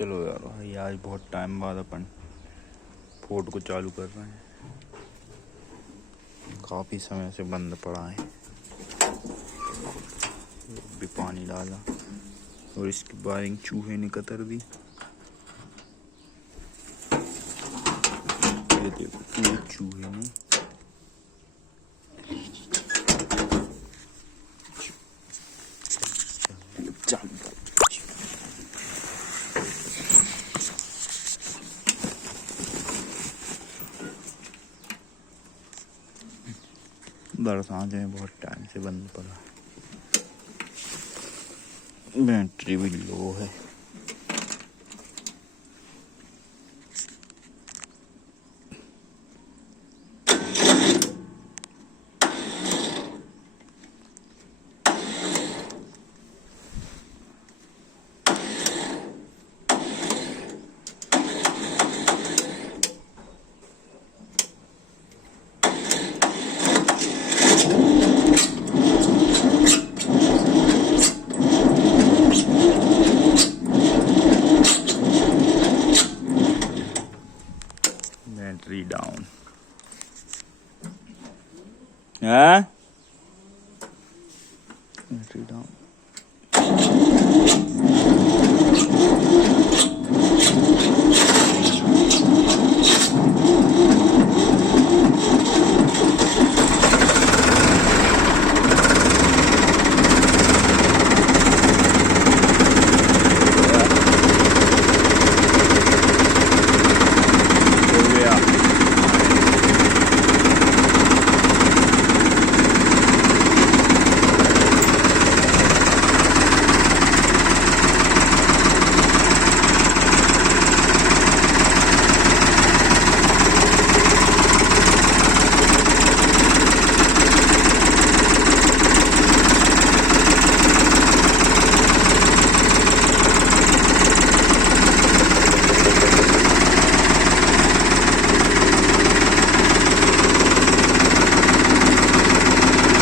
चलो यार भाई, आज बहुत टाइम बाद अपन फोर्ट को चालू कर रहे हैं। काफ़ी समय से बंद पड़ा है। भी पानी डाला और इसकी वायरिंग चूहे ने कतर दी। ये देखो पूरे चूहे ने बरसात में बहुत टाइम से बंद पड़ा। बैटरी भी लो है। बैटरी डाउन है। Battery down.